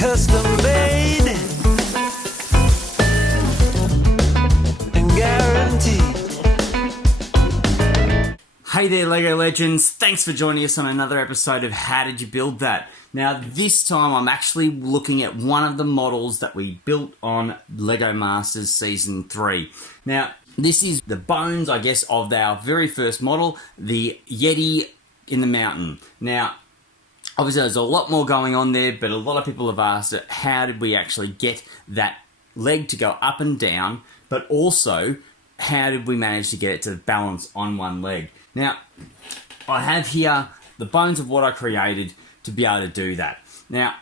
custom made and guaranteed. Hey there LEGO Legends, thanks for joining us on another episode of How Did You Build That? Now this time I'm actually looking at one of the models that we built on LEGO Masters Season 3. Now this is the bones, I guess, of our very first model, the Yeti in the mountain. Now obviously there's a lot more going on there, but a lot of people have asked how did we actually get that leg to go up and down, but also how did we manage to get it to balance on one leg? Now, I have here the bones of what I created to be able to do that. Now,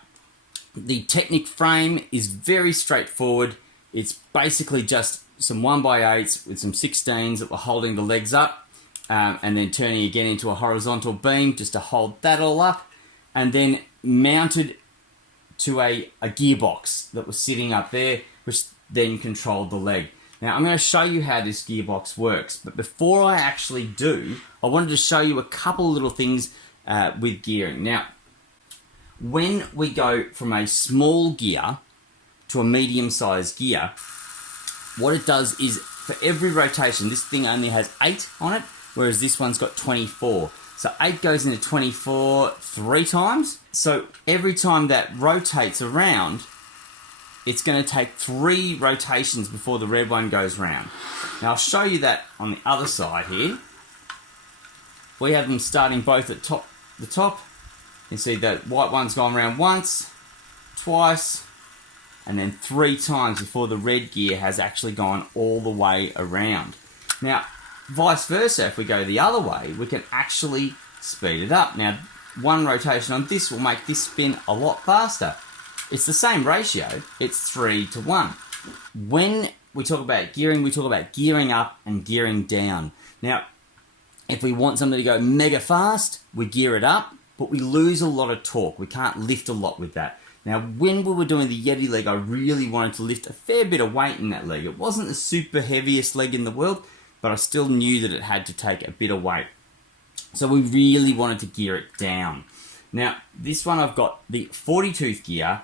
the Technic frame is very straightforward. It's basically just some 1x8s with some 16s that were holding the legs up, and then turning again into a horizontal beam just to hold that all up, and then mounted to a gearbox that was sitting up there, which then controlled the leg. Now I'm going to show you how this gearbox works, but before I actually do, I wanted to show you a couple little things with gearing. Now, when we go from a small gear to a medium-sized gear, what it does is for every rotation, this thing only has 8 on it, whereas this one's got 24. So 8 goes into 24 3 times. So every time that rotates around, it's going to take 3 rotations before the red one goes round. Now I'll show you that on the other side here. We have them starting both at the top. You see that white one's gone around once, twice, and then 3 times before the red gear has actually gone all the way around. Now, vice versa, if we go the other way, we can actually speed it up. Now, one rotation on this will make this spin a lot faster. It's the same ratio, it's 3 to 1. When we talk about gearing, we talk about gearing up and gearing down. Now, if we want something to go mega fast, we gear it up, but we lose a lot of torque. We can't lift a lot with that. Now, when we were doing the Yeti leg, I really wanted to lift a fair bit of weight in that leg. It wasn't the super heaviest leg in the world, but I still knew that it had to take a bit of weight. So we really wanted to gear it down. Now, this one I've got the 40-tooth gear,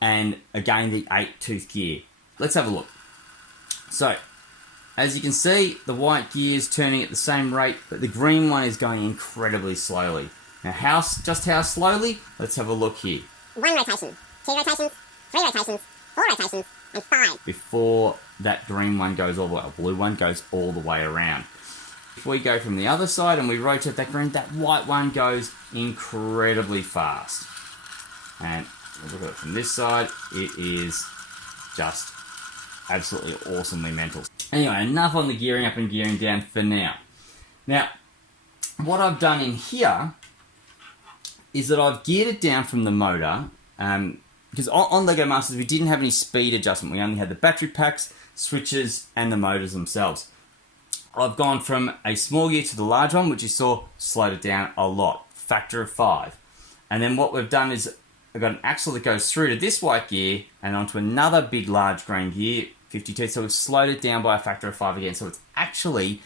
and again the 8-tooth gear. Let's have a look. So, as you can see, the white gear is turning at the same rate, but the green one is going incredibly slowly. Now, just how slowly? Let's have a look here. 1 rotation, 2 rotations, 3 rotations, 4 rotations, and 5. Before that green one goes all the way, or blue one goes all the way around. If we go from the other side and we rotate that green, that white one goes incredibly fast. And look at it from this side, it is just absolutely awesomely mental. Anyway, enough on the gearing up and gearing down for now. Now, what I've done in here is that I've geared it down from the motor, because on LEGO Masters we didn't have any speed adjustment. We only had the battery packs, switches, and the motors themselves. I've gone from a small gear to the large one, which you saw slowed it down a lot, factor of 5. And then what we've done is I've got an axle that goes through to this white gear and onto another big large green gear, 52, so we've slowed it down by a factor of 5 again. So it's actually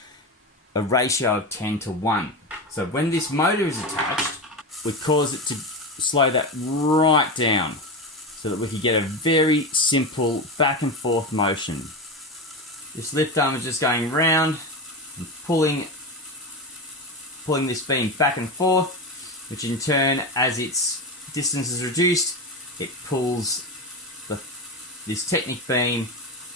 a ratio of 10 to 1. So when this motor is attached, we cause it to slow that right down so that we can get a very simple back and forth motion. This lift arm is just going round and pulling this beam back and forth, which in turn, as its distance is reduced, it pulls this Technic beam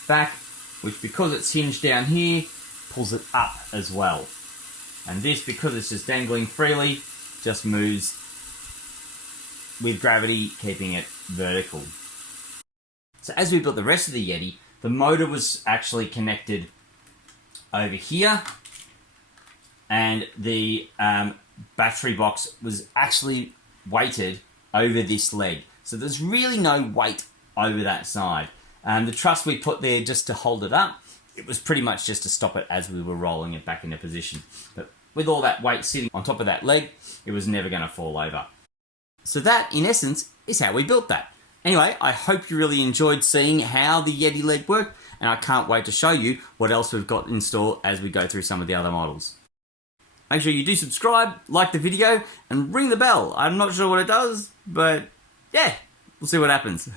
back, which because it's hinged down here, pulls it up as well. And this, because it's just dangling freely, just moves with gravity, keeping it vertical. So as we built the rest of the Yeti, the motor was actually connected over here, and the battery box was actually weighted over this leg. So there's really no weight over that side. The truss we put there just to hold it up, it was pretty much just to stop it as we were rolling it back into position. But with all that weight sitting on top of that leg, it was never going to fall over. So that, in essence, is how we built that. Anyway, I hope you really enjoyed seeing how the Yeti leg worked, and I can't wait to show you what else we've got in store as we go through some of the other models. Make sure you do subscribe, like the video, and ring the bell. I'm not sure what it does, but yeah, We'll see what happens.